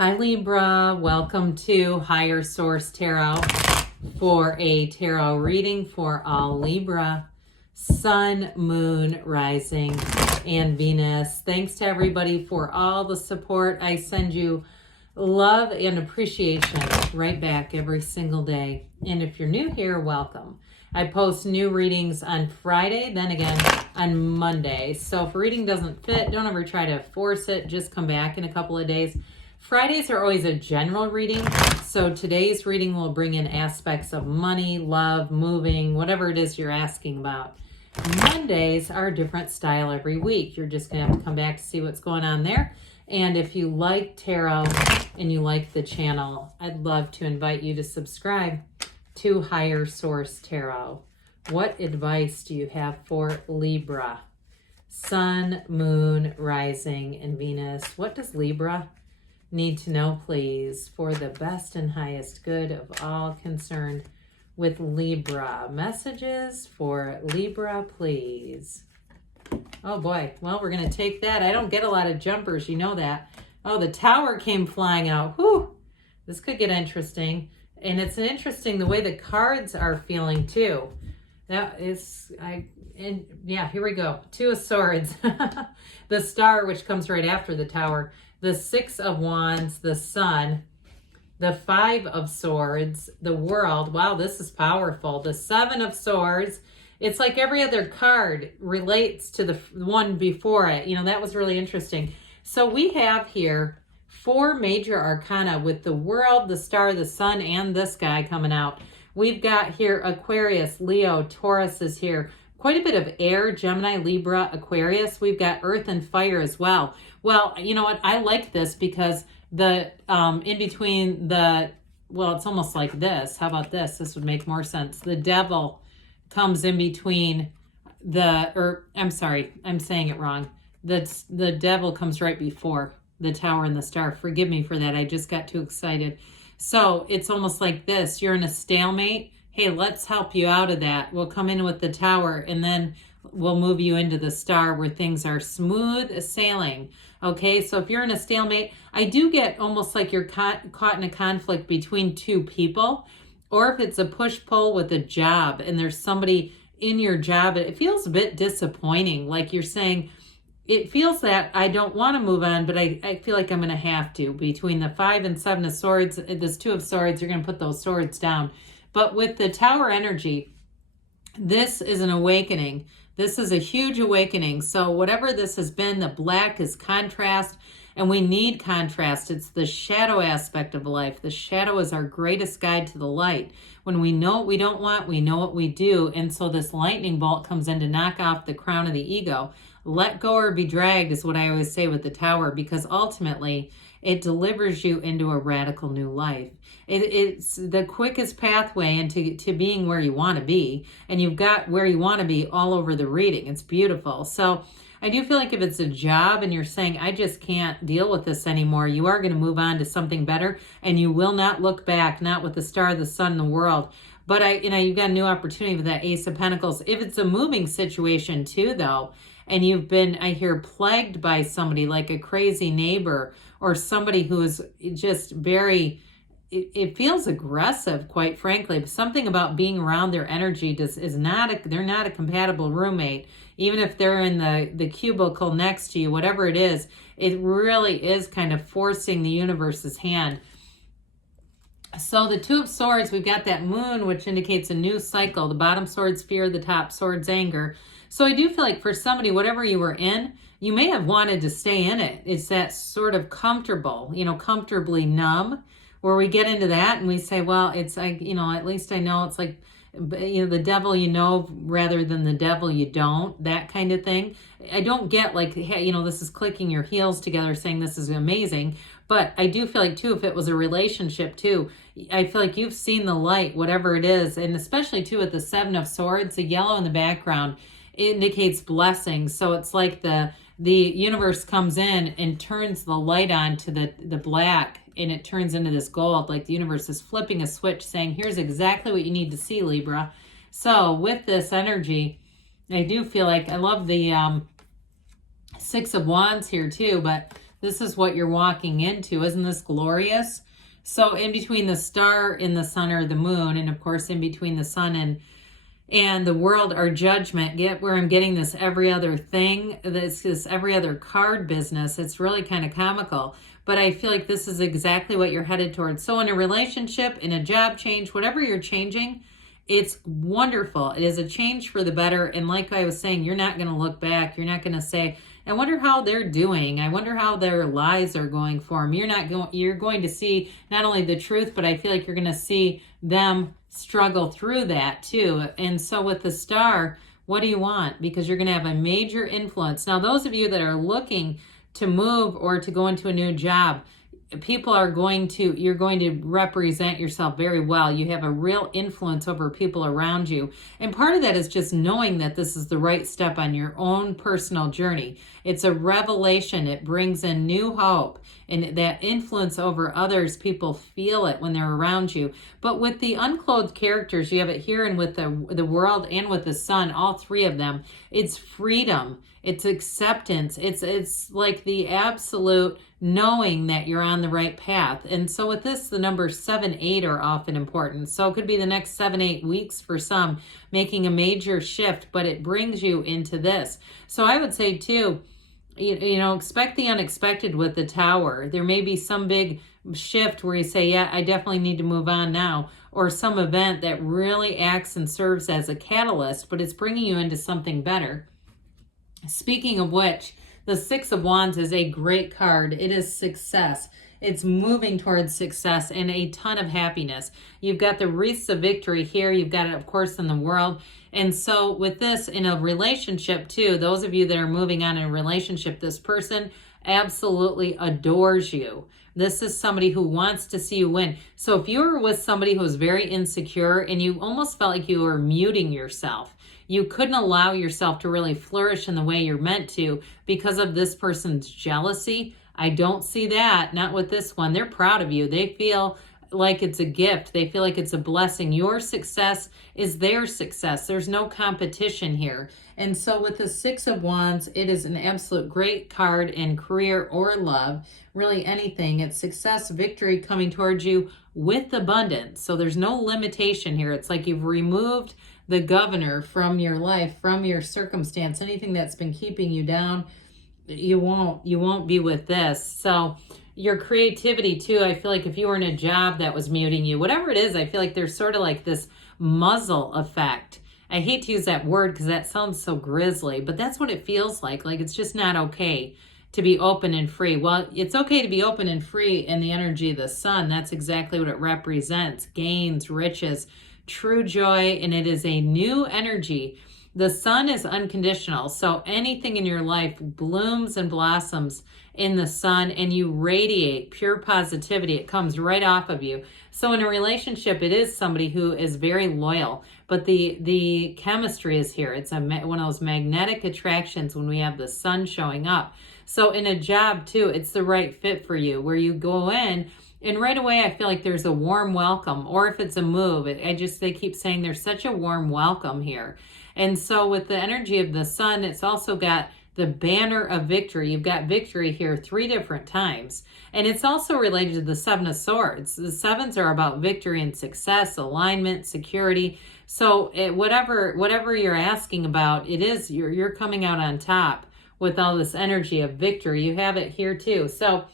Hi Libra, welcome to Higher Source Tarot for a tarot reading for all Libra, Sun, Moon, Rising, and Venus. Thanks to everybody for all the support. I send you love and appreciation right back every single day. And if you're new here, welcome. I post new readings on Friday, then again on Monday. So if a reading doesn't fit, don't ever try to force it. Just come back in a couple of days. Fridays are always a general reading, so today's reading will bring in aspects of money, love, moving, whatever it is you're asking about. Mondays are a different style every week. You're just going to have to come back to see what's going on there. And if you like tarot and you like the channel, I'd love to invite you to subscribe to Higher Source Tarot. What advice do you have for Libra? Sun, Moon, Rising, and Venus. What does Libra need to know, please, for the best and highest good of all concerned with Libra? Messages for Libra, please. Oh boy, well, we're going to take that. I don't get a lot of jumpers, you know that. Oh, the Tower came flying out. Whew, this could get interesting. And it's interesting the way the cards are feeling too. That is, yeah, here we go. Two of Swords. The Star, which comes right after the Tower. The Six of Wands, the Sun, the Five of Swords, the World. Wow, this is powerful. The Seven of Swords. It's like every other card relates to the one before it. You know, that was really interesting. So we have here 4 major arcana with the World, the Star, the Sun, and this guy coming out. We've got here Aquarius, Leo, Taurus is here. Quite a bit of air, Gemini, Libra, Aquarius. We've got earth and fire as well. Well, you know what? I like this because the in between the, well, it's almost like this. How about this? This would make more sense. The Devil comes in between the, or I'm sorry, I'm saying it wrong. The Devil comes right before the Tower and the Star. Forgive me for that. I just got too excited. So it's almost like this. You're in a stalemate. Hey, let's help you out of that. We'll come in with the Tower and then we'll move you into the Star where things are smooth sailing. Okay, so if you're in a stalemate, I do get almost like you're caught in a conflict between two people, or if it's a push-pull with a job and there's somebody in your job, it feels a bit disappointing. Like you're saying, it feels that I don't want to move on, but I feel like I'm going to have to. Between the 5 and 7 of Swords, this 2 of Swords, you're going to put those swords down. But with the Tower energy, this is an awakening. This is a huge awakening. So whatever this has been, the black is contrast, and we need contrast. It's the shadow aspect of life. The shadow is our greatest guide to the light. When we know what we don't want, we know what we do. And so this lightning bolt comes in to knock off the crown of the ego. Let go or be dragged is what I always say with the Tower, because ultimately it delivers you into a radical new life. It's the quickest pathway into being where you want to be, and you've got where you want to be all over the reading. It's beautiful. So I do feel like if it's a job and you're saying, I just can't deal with this anymore, you are going to move on to something better, and you will not look back, not with the Star, the Sun, the World. But you've got a new opportunity with that Ace of Pentacles. If it's a moving situation too, though, and you've been, I hear, plagued by somebody like a crazy neighbor or somebody who is just very, it feels aggressive, quite frankly. Something about being around their energy they're not a compatible roommate. Even if they're in the cubicle next to you, whatever it is, it really is kind of forcing the universe's hand. So the 2 of Swords, we've got that Moon, which indicates a new cycle. The bottom sword's fear, the top sword's anger. So I do feel like for somebody, whatever you were in, you may have wanted to stay in it. It's that sort of comfortable, comfortably numb, where we get into that and we say, well, it's like, at least I know it's like, the devil rather than the devil you don't, that kind of thing. I don't get like, hey, this is clicking your heels together saying this is amazing. But I do feel like too, if it was a relationship too, I feel like you've seen the light, whatever it is. And especially too with the 7 of Swords, the yellow in the background, it indicates blessings. So it's like the universe comes in and turns the light on to the black, and it turns into this gold. Like the universe is flipping a switch saying, here's exactly what you need to see, Libra. So with this energy, I do feel like I love the 6 of Wands here too, but This is what you're walking into. Isn't this glorious? So in between the star and the sun or the moon, and of course in between the sun and the world or judgment, get where I'm getting this every other thing, this every other card business. It's really kind of comical, but I feel like this is exactly what you're headed towards. So in a relationship, in a job change, whatever you're changing, it's wonderful. It is a change for the better. And like I was saying, you're not going to look back. You're not going to say, I wonder how they're doing. I wonder how their lives are going for them. You're going to see not only the truth, but I feel like you're going to see them struggle through that too. And so with the star, what do you want? Because you're going to have a major influence. Now, those of you that are looking to move or to go into a new job, you're going to represent yourself very well. You have a real influence over people around you. And part of that is just knowing that this is the right step on your own personal journey. It's a revelation. It brings in new hope, and that influence over others, people feel it when they're around you. But with the unclothed characters, you have it here, and with the world and with the sun, all three of them, it's freedom. It's acceptance. It's like the absolute knowing that you're on the right path. And so with this, the numbers 7, 8 are often important. So it could be the next 7, 8 weeks for some, making a major shift, but it brings you into this. So I would say too, expect the unexpected with the Tower. There may be some big shift where you say, yeah, I definitely need to move on now, or some event that really acts and serves as a catalyst, but it's bringing you into something better. Speaking of which, the 6 of Wands is a great card. It is success. It's moving towards success and a ton of happiness. You've got the wreaths of victory here. You've got it, of course, in the world. And so with this, in a relationship too, those of you that are moving on in a relationship, this person absolutely adores you. This is somebody who wants to see you win. So if you were with somebody who was very insecure and you almost felt like you were muting yourself, you couldn't allow yourself to really flourish in the way you're meant to because of this person's jealousy. I don't see that. Not with this one. They're proud of you. They feel like it's a gift. They feel like it's a blessing. Your success is their success. There's no competition here. And so with the 6 of Wands, it is an absolute great card in career or love, really anything. It's success, victory coming towards you with abundance. So there's no limitation here. It's like you've removed the governor from your life, from your circumstance, anything that's been keeping you down, you won't be with this. So your creativity too, I feel like if you were in a job that was muting you, whatever it is, I feel like there's sort of like this muzzle effect. I hate to use that word because that sounds so grisly, but that's what it feels like it's just not okay to be open and free. Well, it's okay to be open and free in the energy of the sun. That's exactly what it represents. Gains, riches, true joy, and it is a new energy. The sun is unconditional, so anything in your life blooms and blossoms in the sun, and you radiate pure positivity. It comes right off of you. So in a relationship, it is somebody who is very loyal, but the chemistry is here. It's one of those magnetic attractions when we have the sun showing up. So in a job too, it's the right fit for you, where you go in and right away, I feel like there's a warm welcome, or if it's a move, they keep saying there's such a warm welcome here. And so with the energy of the sun, it's also got the banner of victory. You've got victory here 3 different times. And it's also related to the 7 of Swords. The 7s are about victory and success, alignment, security. So whatever you're asking about, it is, you're coming out on top with all this energy of victory. You have it here too. So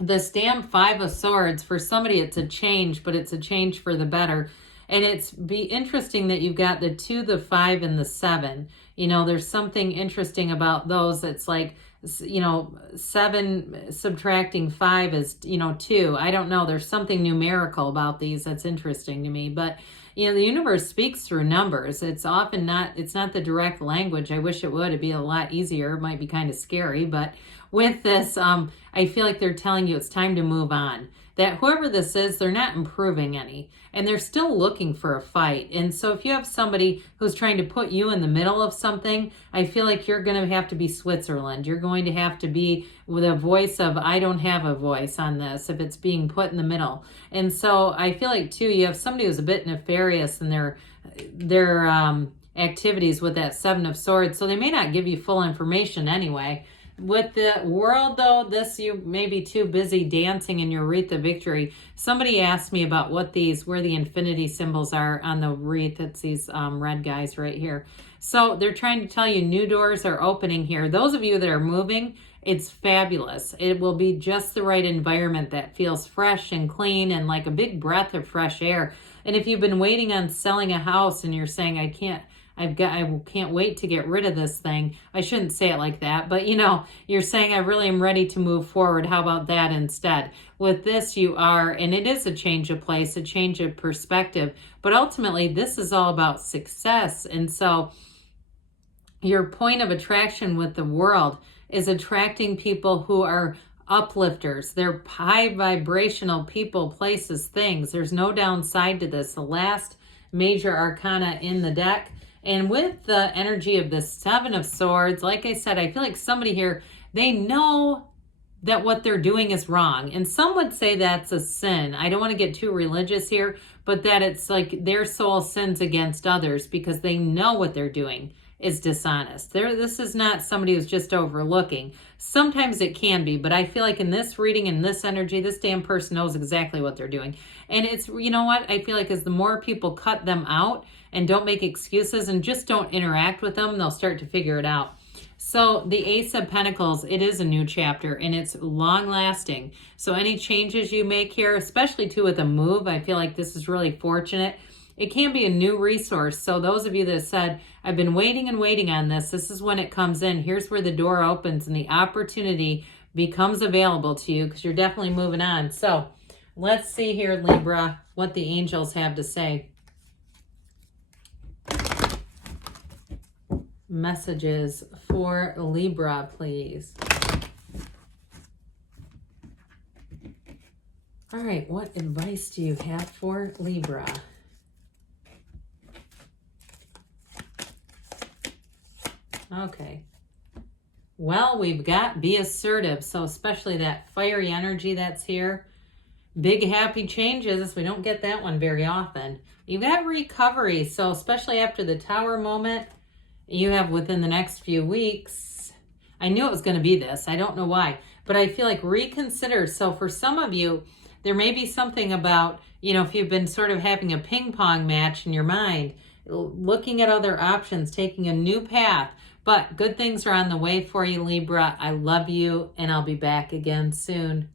the stamp 5 of Swords, for somebody it's a change, but it's a change for the better. And it's be interesting that you've got the 2, the 5, and the 7. There's something interesting about those. It's like, 7 subtracting 5 is, 2. I don't know. There's something numerical about these that's interesting to me. But, the universe speaks through numbers. It's not the direct language. I wish it would. It'd be a lot easier. It might be kind of scary. But with this, I feel like they're telling you it's time to move on. That whoever this is, they're not improving any, and they're still looking for a fight. And so if you have somebody who's trying to put you in the middle of something, I feel like you're going to have to be Switzerland. You're going to have to be with a voice of, I don't have a voice on this, if it's being put in the middle. And so I feel like too, you have somebody who's a bit nefarious in their activities with that 7 of Swords. So they may not give you full information anyway. With the world, though, this, you may be too busy dancing in your wreath of victory. Somebody asked me about where the infinity symbols are on the wreath. It's these red guys right here. So they're trying to tell you new doors are opening here. Those of you that are moving, it's fabulous. It will be just the right environment that feels fresh and clean and like a big breath of fresh air. And if you've been waiting on selling a house and you're saying, I can't wait to get rid of this thing. I shouldn't say it like that, but you know, you're saying I really am ready to move forward. How about that instead? With this, you are, and it is a change of place, a change of perspective, but ultimately this is all about success. And so your point of attraction with the world is attracting people who are uplifters. They're high vibrational people, places, things. There's no downside to this. The last major arcana in the deck. And with the energy of the Seven of Swords, like I said, I feel like somebody here, they know that what they're doing is wrong. And some would say that's a sin. I don't want to get too religious here, but that it's like their soul sins against others because they know what they're doing is dishonest. This is not somebody who's just overlooking. Sometimes it can be, but I feel like in this reading, in this energy, this damn person knows exactly what they're doing. And it's, you know what, I feel like as the more people cut them out and don't make excuses and just don't interact with them, they'll start to figure it out. So the Ace of Pentacles, it is a new chapter and it's long lasting. So any changes you make here, especially too with a move, I feel like this is really fortunate. It can be a new resource. So those of you that said, I've been waiting and waiting on this, this is when it comes in. Here's where the door opens and the opportunity becomes available to you because you're definitely moving on. So let's see here, Libra, what the angels have to say. Messages for Libra, please. All right, what advice do you have for Libra? Okay. Well, we've got be assertive. So especially that fiery energy that's here. Big happy changes. We don't get that one very often. You've got recovery. So especially after the Tower moment, you have within the next few weeks. I knew it was going to be this. I don't know why. But I feel like reconsider. So for some of you, there may be something about, you know, if you've been sort of having a ping pong match in your mind, looking at other options, taking a new path. But good things are on the way for you, Libra. I love you, and I'll be back again soon.